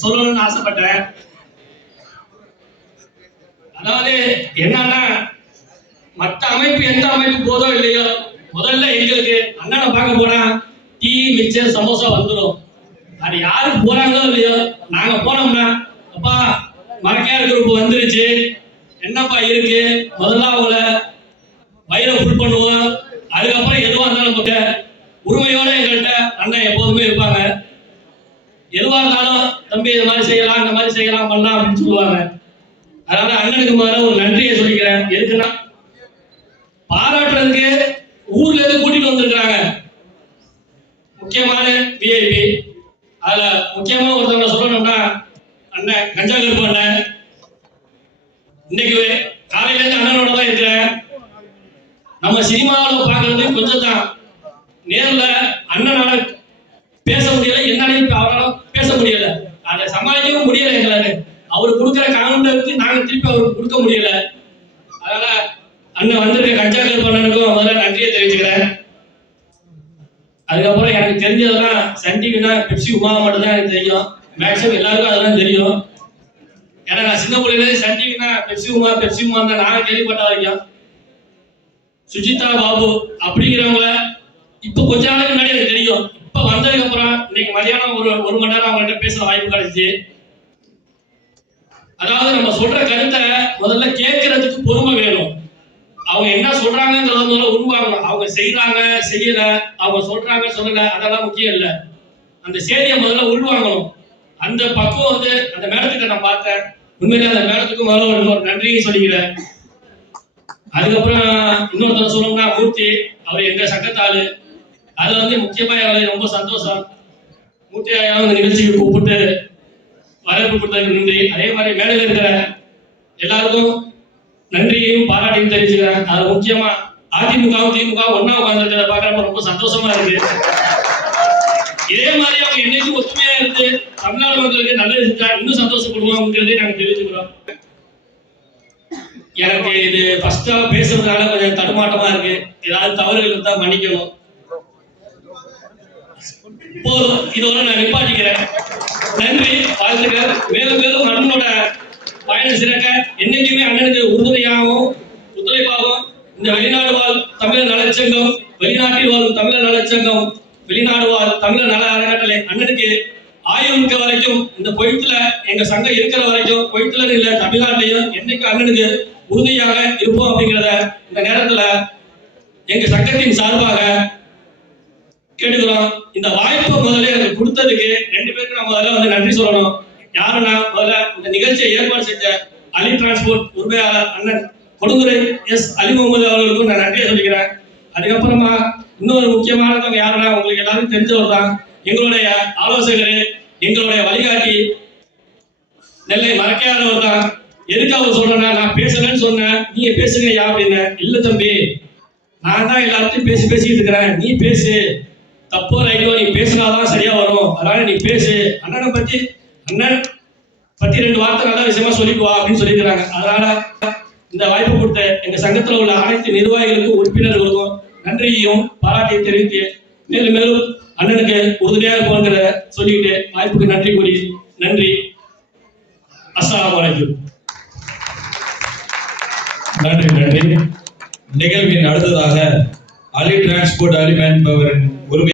சொல்லணும்னு ஆசைப்பட்டேன். அதாவது என்னன்னா, மற்ற அமைப்பு எந்த அமைப்பு போதோ இல்லையோ, முதல்ல எங்களுக்கு அண்ணனை பார்க்க போனா டீ மிக்சர் சமோசா வந்துடும். அது யாருக்கு போறாங்களோ இல்லையோ, நாங்க போனோம்னா அப்பா மரக்கார் குரூப் வந்துருச்சு, என்னப்பா இருக்கு, முதல்ல அவங்கள வயிறை ஃபுல் பண்ணுவோம். அதுக்கப்புறம் எதுவாக இருந்தாலும் நமக்கு உரிமையோட எங்கள்கிட்ட அண்ணன் எப்போதுமே இருப்பாங்க. எதுவாக இருந்தாலும் தம்பி இந்த மாதிரி செய்யலாம், இந்த மாதிரி செய்யலாம், பண்ணலாம் அப்படின்னு சொல்லுவாங்க. அதனால அண்ணனுக்கு முதல்ல ஒரு நன்றியை சொல்லிக்கிறேன். எதுக்குன்னா, பாராட்டுறதுக்கு ஊர்ல இருந்து கூட்டிட்டு வந்திருக்கிறாங்க முக்கியமான விஐபி. அதுல முக்கியமா ஒருத்தவங்க சொல்லணும்னா அண்ணன் கஞ்சா கருப்பு அண்ணன். இன்னைக்கு காலையில இருந்து அண்ணனோட தான் இருக்கிறேன். நம்ம சினிமாவில் பார்க்கறது கொஞ்சம் தான், நேர்ல அண்ணனால பேச முடியல, என்னாலையும் அவரால் பேச முடியல, அதை சமாளிக்கவும் முடியல. எங்களால அவர் கொடுக்குற காமெண்ட்டுக்கு நாங்க திருப்பி அவருக்கு கொடுக்க முடியல. அதனால அண்ணன் வந்திருக்க கஞ்சா கருப்பு அண்ணனுக்கும் முதல்ல நன்றியை தெரிவிச்சுக்கிறேன். அதுக்கப்புறம் எனக்கு தெரிஞ்சதெல்லாம் சன் டிவினா பெப்சி உமா மட்டும் தான் எனக்கு தெரியும். மேக்ஸிமம் எல்லாருக்கும் அதெல்லாம் தெரியும். ஏன்னா நான் சின்ன பிள்ளையில சன் டிவினா பெப்சி உமா தான் நான் கேள்விப்பட்ட வரைக்கும். சுஜிதா பாபு அப்படிங்கிறவங்கள இப்ப கொஞ்ச நாளைக்கு முன்னாடி எனக்கு தெரியும். இப்ப வந்ததுக்கு அப்புறம் இன்னைக்கு மதியானம் ஒரு மணி நேரம் அவங்கள்ட்ட பேசுற வாய்ப்பு கிடைச்சு. அதாவது நம்ம சொல்ற கருத்தை முதல்ல கேட்கறதுக்கு பொறுமை வேணும். அவங்க என்ன சொல்றாங்கிறத முதல்ல உருவாகணும். அவங்க செய்யறாங்க செய்யல, அவங்க சொல்றாங்க சொல்லல, அதெல்லாம் முக்கியம் இல்லை. அந்த செய்தியை முதல்ல உள்வாங்கணும். அந்த பக்குவம் வந்து அந்த மேடத்துக்கு நான் பார்த்தேன். உண்மையிலே அந்த மேடத்துக்கு முதல்ல ஒரு நன்றியை சொல்லிக்கிறேன். அதுக்கப்புறம் இன்னொருத்தர் சொல்லணும்னா மூர்த்தி, அவர் எங்க சங்கத்தாளு. அது வந்து முக்கியமா எங்களுக்கு ரொம்ப சந்தோஷம். மூர்த்தி ஐயா இந்த நிகழ்ச்சிக்கு கூப்பிட்டு வரவேற்பு கொடுத்ததுக்கு நன்றி. அதே மாதிரி மேடையில் இருக்கிற எல்லாருக்கும் நன்றியையும் பாராட்டையும் தெரிவிச்சுக்கிறேன். அது முக்கியமா அதிமுகவும் திமுக ஒன்னா உட்கார்ந்து பார்க்கறப்ப ரொம்ப சந்தோஷமா இருக்கு. இதே மாதிரி அவங்க என்னைக்கும் ஒத்துமையா இருந்து தமிழ்நாடு மக்களுக்கு நல்லது செஞ்சா இன்னும் சந்தோஷப்படுவாங்கிறதே நாங்க தெரிவிச்சுக்கிறோம். எனக்கு இது ஃபர்ஸ்டா பேசுறதுனால கொஞ்சம் தடுமாட்டமா இருக்கு. ஏதாவது தவறுகள் இருந்தா மன்னிக்கணும். போதும், இதோட நான் நிப்பாட்டிக்கிறேன். நன்றி, வாழ்த்துக்கள். மேலும் மேலும் அண்ணனோட பயணம் சிறக்க என்னைக்குமே அண்ணனுக்கு உறுதுணையாகவும் ஒத்துழைப்பாகவும் இந்த வெளிநாடு வாழ் தமிழர் நலச்சங்கம், வெளிநாட்டில் வாழும் தமிழர் நலச்சங்கம், வெளிநாடு வாழ் தமிழர் நல அறக்கட்டளை அண்ணனுக்கு ஆயுள் இருக்க வரைக்கும், இந்த கொய்த்துல எங்க சங்கம் இருக்கிற வரைக்கும், கொய்த்துல இல்ல தமிழ்நாட்டிலையும் என்னைக்கு அண்ணனுக்கு உறுதியாக இருப்போம் அப்படிங்கிறத இந்த நேரத்துல எங்க சங்கத்தின் சார்பாக கேட்டுக்கிறோம். இந்த வாய்ப்பு முதல்ல எனக்கு கொடுத்ததுக்கு ரெண்டு பேருக்கு நான் முதல்ல வந்து நன்றி சொல்லணும். யாருன்னா முதல்ல இந்த நிகழ்ச்சியை ஏற்பாடு செஞ்ச அலி டிரான்ஸ்போர்ட் உரிமையாளர் அண்ணன் கொடுங்குறை எஸ் அலி முகமது அவர்களுக்கும் நான் நன்றியை சொல்லிக்கிறேன். அதுக்கப்புறமா இன்னொரு முக்கியமானவங்க யாருன்னா உங்களுக்கு எல்லாரும் தெரிஞ்சவர் தான், எங்களுடைய ஆலோசகர், எங்களுடைய வழிகாட்டி நெல்லை மரக்கையாளர் தான். எதுக்கு அவர் சொல்றேன்னா, நான் பேசலன்னு சொன்னேன், நீங்க பேசுங்க யா அப்படின்னு. இல்ல தம்பி, நான் தான் எல்லாத்தையும் பேசிக்கிட்டு இருக்கிறேன், நீ பேசு, தப்போ ரைட்டோ நீ பேசினாதான் சரியா வரும், அதனால நீ பேசு, அண்ணன் பத்தி ரெண்டு வார்த்தை நல்ல விஷயமா சொல்லிட்டு வா அப்படின்னு சொல்லியிருக்கிறாங்க. அதனால இந்த வாய்ப்பு கொடுத்த எங்க சங்கத்துல உள்ள அனைத்து நிர்வாகிகளுக்கும் உறுப்பினர்களுக்கும் நன்றியையும் பாராட்டையும் தெரிவித்து மேலும் மேலும் அண்ணனுக்கு உறுதுணையாக இருப்போங்கிற சொல்லிட்டு வாய்ப்புக்கு நன்றி கூறி நன்றி. அஸ்ஸலாமு அலைக்கும். நன்றி நன்றி. நிகழ்வின் அடுத்ததாக அலி டிரான்ஸ்போர்ட் அலி மேன் பவரின் உரிமை